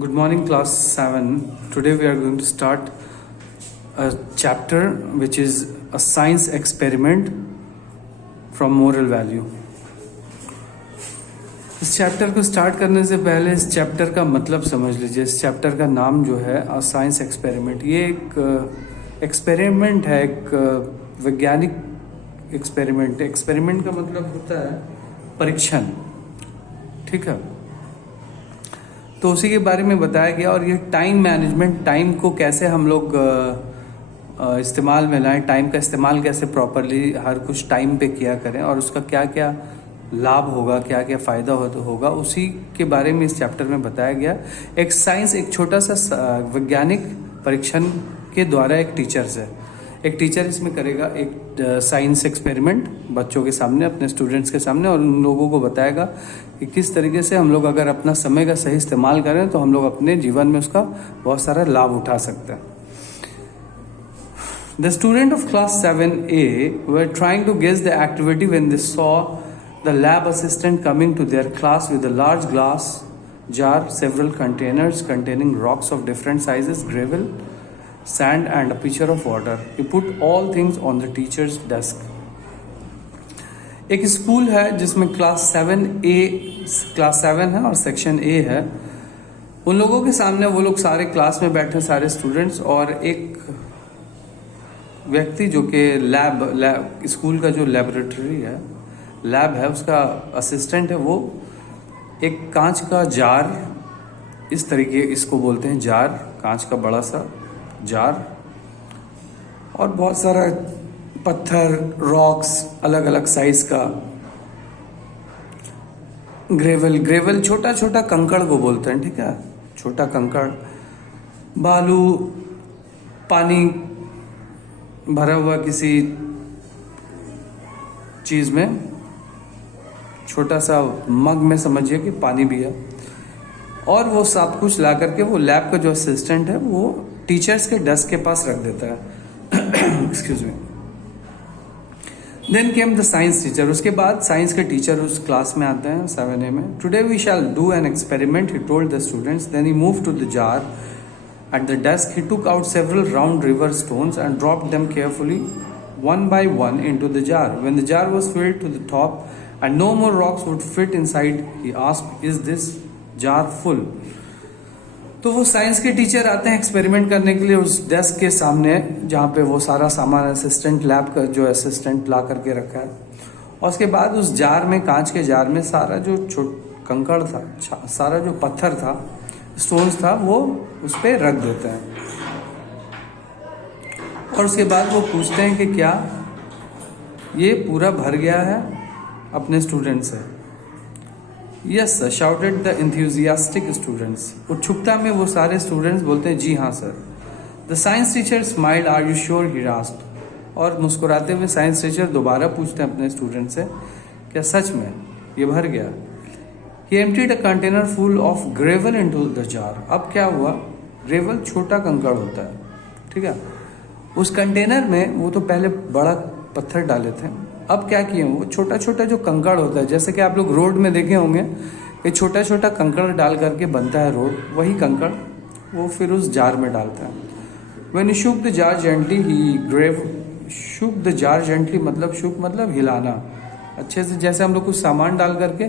Good morning, class 7. Today we are going to start a chapter which is a science experiment from moral value. इस chapter को start करने से पहले इस chapter का मतलब समझ लीजिए. इस चैप्टर का नाम जो है अ साइंस एक्सपेरिमेंट, ये एक एक्सपेरिमेंट है, एक वैज्ञानिक एक्सपेरिमेंट. एक्सपेरिमेंट का मतलब होता है परीक्षण, ठीक है. तो उसी के बारे में बताया गया. और ये टाइम मैनेजमेंट, टाइम को कैसे हम लोग इस्तेमाल में लाएं, टाइम का इस्तेमाल कैसे प्रॉपरली हर कुछ टाइम पे किया करें और उसका क्या क्या लाभ होगा, क्या क्या फ़ायदा होगा, उसी के बारे में इस चैप्टर में बताया गया. एक साइंस, एक छोटा सा वैज्ञानिक परीक्षण के द्वारा एक टीचर इसमें करेगा एक साइंस एक्सपेरिमेंट बच्चों के सामने, अपने स्टूडेंट्स के सामने, और उन लोगों को बताएगा कि किस तरीके से हम लोग अगर अपना समय का सही इस्तेमाल करें तो हम लोग अपने जीवन में उसका बहुत सारा लाभ उठा सकते हैं. The student of class 7A were trying to guess the activity when they saw the lab assistant coming to their class with a large glass jar, several containers containing rocks of different sizes, gravel, sand and a pitcher of water. He put all things on the teacher's desk. एक school है जिसमें class 7 है और section A है. उन लोगों के सामने वो लोग सारे क्लास में बैठे, सारे स्टूडेंट्स, और एक व्यक्ति जो कि लैब स्कूल का जो लैब है उसका असिस्टेंट है, वो एक कांच का जार, इस तरीके इसको बोलते हैं जार, कांच का बड़ा सा जार, और बहुत सारा पत्थर, रॉक्स, अलग अलग साइज का, ग्रेवल छोटा छोटा कंकड़ को बोलते हैं, ठीक है, छोटा कंकड़, बालू, पानी भरा हुआ किसी चीज में, छोटा सा मग में समझिए कि पानी भी है, और वो सब कुछ ला करके वो लैब का जो असिस्टेंट है वो टीचर्स के डेस्क के पास रख देता है. Excuse me. Then came the science teacher. उसके बाद साइंस के टीचर उस क्लास में आते हैं 7A में. Today we shall do an experiment, he told the students. Then he move to the jar at the desk. He took out several round river stones and dropped them carefully one by one into the jar. When the jar was filled to the top and no more rocks would fit inside, he asked, "Is this jar full?" तो वो science के teacher आते हैं experiment करने के लिए उस desk के सामने, जहाँ पे वो सारा सामान असिस्टेंट, लैब का जो असिस्टेंट ला करके रखा है. और उसके बाद उस जार में, कांच के जार में, सारा जो कंकड़ था, सारा जो पत्थर था, स्टोन्स था, वो उस पर रख देते हैं. और उसके बाद वो पूछते हैं कि क्या ये पूरा भर गया है अपने स्टूडेंट से. Yes sir, shouted the enthusiastic students. उत्सुकता में वो सारे स्टूडेंट्स बोलते हैं जी हाँ sir. The science teacher smiled. Are you sure, he asked. और मुस्कुराते हुए साइंस टीचर दोबारा पूछते हैं अपने स्टूडेंट से, क्या सच में ये भर गया. He emptied a container full of gravel into the jar. अब क्या हुआ, ग्रेवल छोटा कंकड़ होता है, ठीक है, उस कंटेनर में वो तो पहले बड़ा पत्थर डाले थे, अब क्या किए, वो छोटा छोटा जो कंकड़ होता है, जैसे कि आप लोग रोड में देखे होंगे, ये छोटा छोटा कंकड़ डाल करके बनता है रोड, वही कंकड़ वो फिर उस जार में डालता है. When he shook the jar gently, shook the jar gently मतलब हिलाना अच्छे से, जैसे हम लोग कुछ सामान डाल करके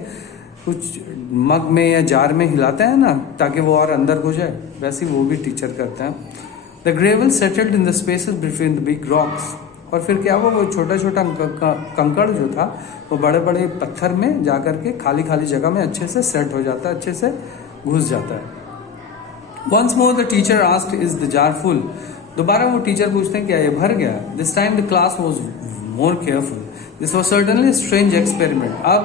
कुछ मग में या जार में हिलाते हैं ना ताकि वो और अंदर हो जाए, वैसे वो भी टीचर करते हैं. The gravel settled in the spaces between the big rocks. और फिर क्या हुआ, वो छोटा छोटा कंकड़ जो था वो बड़े बड़े पत्थर में जा करके खाली खाली जगह में अच्छे से सेट हो जाता है, अच्छे से घुस जाता है. Once more the teacher asked, "Is the jar full?" दोबारा वो टीचर पूछते हैं क्या ये भर गया. This time the class was more careful. This was certainly a strange experiment. अब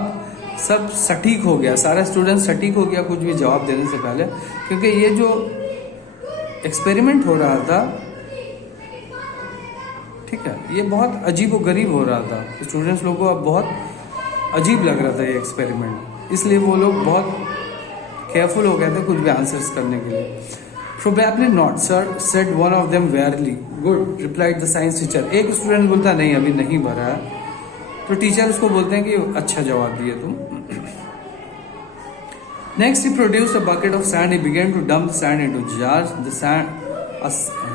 सब सटीक हो गया, सारा स्टूडेंट सटीक हो गया कुछ भी जवाब देने से पहले, क्योंकि ये जो एक्सपेरिमेंट हो रहा था, ठीक है, ये बहुत अजीब व गरीब हो रहा था. स्टूडेंट्स लोगों को अब बहुत अजीब लग रहा था ये एक्सपेरिमेंट, इसलिए वो लोग बहुत केयरफुल हो गए थे कुछ भी आंसर्स करने के लिए. Probably not, sir, said one of them wearily. Good, replied the science teacher. एक स्टूडेंट बोलता नहीं, अभी नहीं भरा है, तो टीचर उसको बोलते हैं कि अच्छा जवाब दिए तुम. Next, he produced a bucket of sand. He began to dump the sand into jars.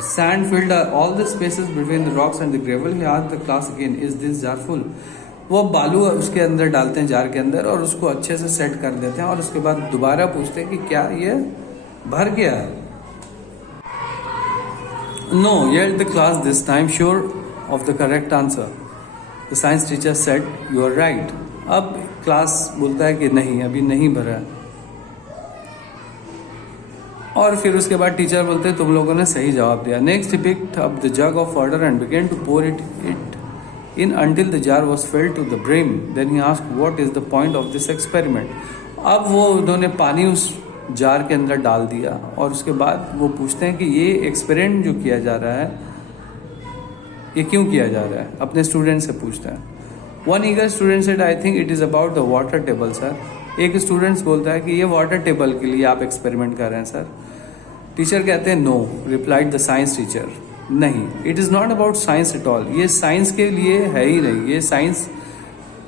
Sand filled all the spaces between the rocks and the gravel. He asked the class again, "Is this jar full?" वो बालू उसके अंदर डालते हैं jar के अंदर और उसको अच्छे से सेट कर देते हैं और उसके बाद दोबारा पूछते हैं कि क्या ये भर गया है. No, yelled the class this time, sure of the correct answer. The science teacher said, "You are right." अब क्लास बोलता है कि नहीं, अभी नहीं भरा है. और फिर उसके बाद टीचर बोलते हैं तुम लोगों ने सही जवाब दिया. Next he picked up the jug of water and began to pour it in until the jar was filled to the brim. Then he asked, "What is the point of this experiment?" अब वो उन्होंने पानी उस jar के अंदर डाल दिया और उसके बाद वो पूछते हैं कि ये एक्सपेरिमेंट जो किया जा रहा है ये क्यों किया जा रहा है. अपने स्टूडेंट से पूछते हैं. One eager student said, "I think it is about the water table sir." एक स्टूडेंट्स बोलता है कि ये वाटर टेबल के लिए आप एक्सपेरिमेंट कर रहे हैं सर. टीचर कहते हैं, "no," replied the science teacher, नहीं, it is not about science at all. ये साइंस के लिए है ही नहीं. ये साइंस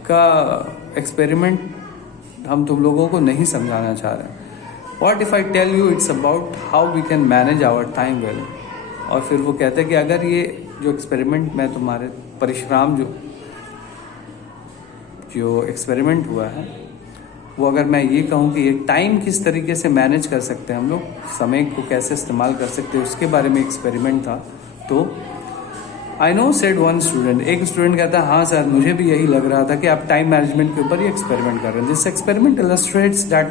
का एक्सपेरिमेंट हम तुम लोगों को नहीं समझाना चाह रहे हैं. What if I tell you it's about how we can manage our time well. और फिर वो कहते हैं कि अगर ये जो एक्सपेरिमेंट में तुम्हारे परिश्रम जो एक्सपेरिमेंट हुआ है वो अगर मैं ये कहूँ कि ये टाइम किस तरीके से मैनेज कर सकते हैं, हम लोग समय को कैसे इस्तेमाल कर सकते हैं, उसके बारे में एक्सपेरिमेंट था. तो I know, said one student. एक स्टूडेंट कहता है, हाँ सर, मुझे भी यही लग रहा था कि आप टाइम मैनेजमेंट के ऊपर ही एक्सपेरिमेंट कर रहे हैं. This experiment illustrates that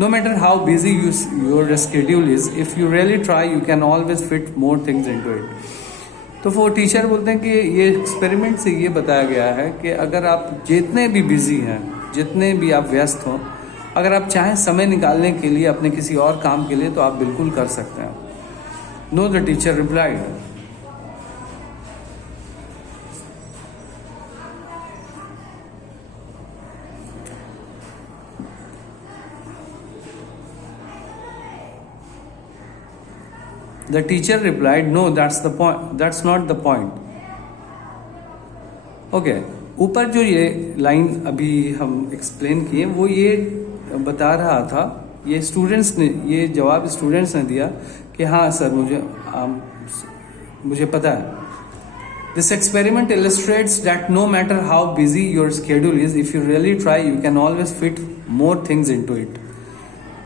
no matter how busy your schedule is, if you really try you can always fit more things into it. तो वो टीचर बोलते हैं कि ये एक्सपेरिमेंट से ये बताया गया है कि अगर आप जितने भी बिजी हैं, जितने भी आप व्यस्त हों, अगर आप चाहें समय निकालने के लिए अपने किसी और काम के लिए तो आप बिल्कुल कर सकते हैं. No, the teacher replied. The teacher replied, "No, that's the point. That's not the point." Okay. ऊपर जो ये लाइन अभी हम एक्सप्लेन किए वो ये बता रहा था, ये स्टूडेंट्स ने ये जवाब स्टूडेंट्स ने दिया कि हाँ सर मुझे पता है. This experiment illustrates that no matter how busy your schedule is, if you really try you can always fit more things into it.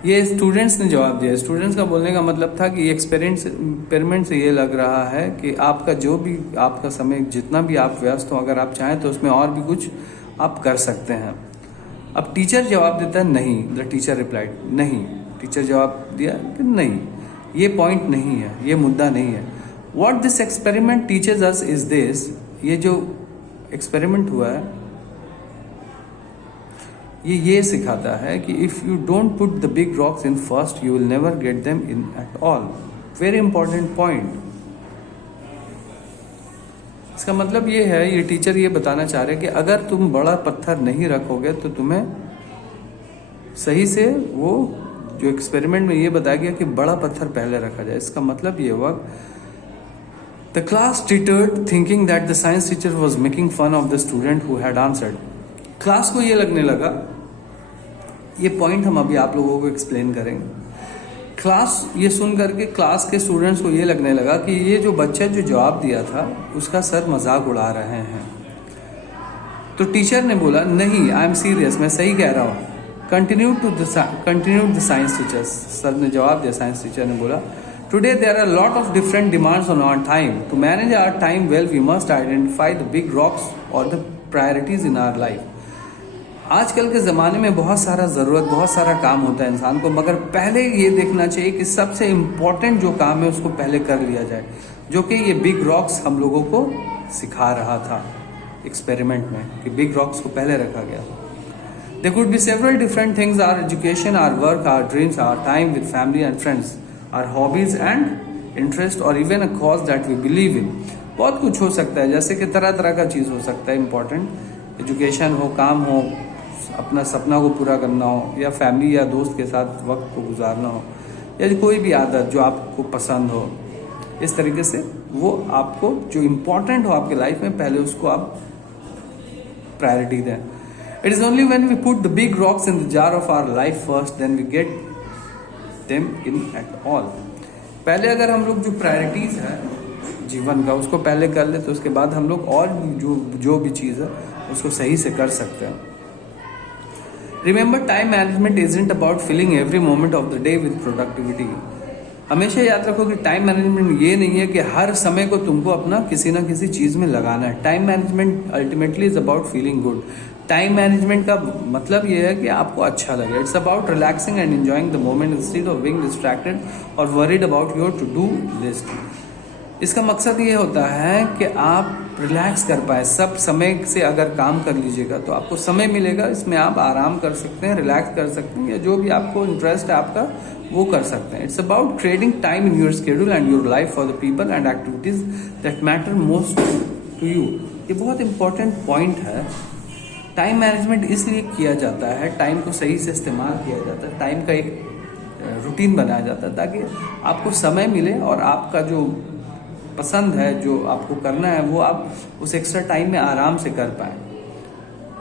ये स्टूडेंट्स ने जवाब दिया. स्टूडेंट्स का बोलने का मतलब था कि एक्सपेरिमेंट से ये लग रहा है कि आपका जो भी आपका समय जितना भी आप व्यस्त हो, अगर आप चाहें तो उसमें और भी कुछ आप कर सकते हैं. अब टीचर जवाब देता है, नहीं. द टीचर रिप्लाइड, नहीं. टीचर जवाब दिया कि नहीं, ये पॉइंट नहीं है, ये मुद्दा नहीं है. What this experiment teachers us is this, ये जो एक्सपेरिमेंट हुआ है ये सिखाता है कि if you don't put the big rocks in first you will never get them in at all. Very important point. इसका मतलब ये है, ये टीचर ये बताना चाह रहे हैं कि अगर तुम बड़ा पत्थर नहीं रखोगे तो तुम्हें सही से वो जो एक्सपेरिमेंट में ये बताया गया कि बड़ा पत्थर पहले रखा जाए. इसका मतलब ये हुआ, the class tittered thinking that the science teacher was making fun of the student who had answered. Class को ये लगने लगा, ये पॉइंट हम अभी आप लोगों को एक्सप्लेन करेंगे. क्लास ये सुन करके क्लास के स्टूडेंट्स को ये लगने लगा कि ये जो बच्चा जो जवाब दिया था उसका सर मजाक उड़ा रहे हैं. तो टीचर ने बोला, नहीं, आई एम सीरियस, मैं सही कह रहा हूँ. Continued the science teacher. Sir ने जवाब दिया, साइंस टीचर ने बोला, today there are lot of different demands on our time. To manage our time well we must identify the big rocks और the priorities in our life. आजकल के ज़माने में बहुत सारा काम होता है इंसान को, मगर पहले ये देखना चाहिए कि सबसे इम्पोर्टेंट जो काम है उसको पहले कर लिया जाए, जो कि ये बिग रॉक्स हम लोगों को सिखा रहा था एक्सपेरिमेंट में, कि बिग रॉक्स को पहले रखा गया. There could be several different things, our education, our work, our dreams, our time with family and friends, our hobbies and interest, और even a cause that we believe in. बहुत कुछ हो सकता है, जैसे कि तरह तरह का चीज़ हो सकता है. इंपॉर्टेंट एजुकेशन हो, काम हो, अपना सपना को पूरा करना हो, या फैमिली या दोस्त के साथ वक्त को गुजारना हो, या कोई भी आदत जो आपको पसंद हो. इस तरीके से वो आपको जो इम्पोर्टेंट हो आपके लाइफ में, पहले उसको आप प्रायोरिटी दें. It is only when we put the big rocks in the jar of our life first, then we get them in at all. पहले अगर हम लोग जो प्रायोरिटीज है जीवन का उसको पहले कर ले तो उसके बाद हम लोग और जो भी चीज़ है उसको सही से कर सकते हैं. Remember, time management isn't about filling every moment of the day with productivity. हमेशा याद रखो कि टाइम मैनेजमेंट ये नहीं है कि हर समय को तुमको अपना किसी ना किसी चीज़ में लगाना है. Time management ultimately is about feeling good. Time management का मतलब ये है कि आपको अच्छा लगे. It's about relaxing and enjoying the moment instead of being distracted और worried about your to do list. इसका मकसद ये होता है कि आप रिलैक्स कर पाए. सब समय से अगर काम कर लीजिएगा तो आपको समय मिलेगा, इसमें आप आराम कर सकते हैं, रिलैक्स कर सकते हैं, या जो भी आपको इंटरेस्ट है आपका वो कर सकते हैं. It's about creating time in your schedule and your life for the people and activities that matter most to you. ये बहुत इंपॉर्टेंट पॉइंट है. टाइम मैनेजमेंट इसलिए किया जाता है, टाइम को सही से इस्तेमाल किया जाता है, टाइम का एक रूटीन बनाया जाता है ताकि आपको समय मिले और आपका जो पसंद है, जो आपको करना है, वो आप उस एक्स्ट्रा टाइम में आराम से कर पाए.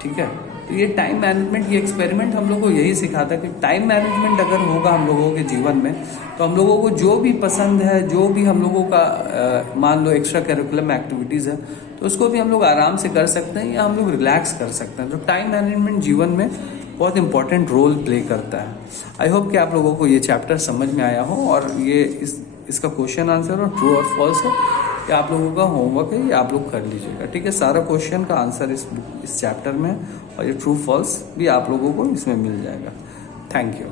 ठीक है, तो ये टाइम मैनेजमेंट, ये एक्सपेरिमेंट हम लोग को यही सिखाता है कि टाइम मैनेजमेंट अगर होगा हम लोगों के जीवन में तो हम लोगों को जो भी पसंद है, जो भी हम लोगों का मान लो एक्स्ट्रा करिकुलम एक्टिविटीज़ है तो उसको भी हम लोग आराम से कर सकते हैं या हम लोग रिलैक्स कर सकते हैं. तो टाइम मैनेजमेंट जीवन में बहुत इंपॉर्टेंट रोल प्ले करता है. आई होप कि आप लोगों को ये चैप्टर समझ में आया हो और ये इसका क्वेश्चन आंसर और ट्रू और फॉल्स है कि आप लोगों का होमवर्क है, ये आप लोग कर लीजिएगा. ठीक है, सारा क्वेश्चन का आंसर इस चैप्टर में और ये ट्रू फॉल्स भी आप लोगों को इसमें मिल जाएगा. Thank you.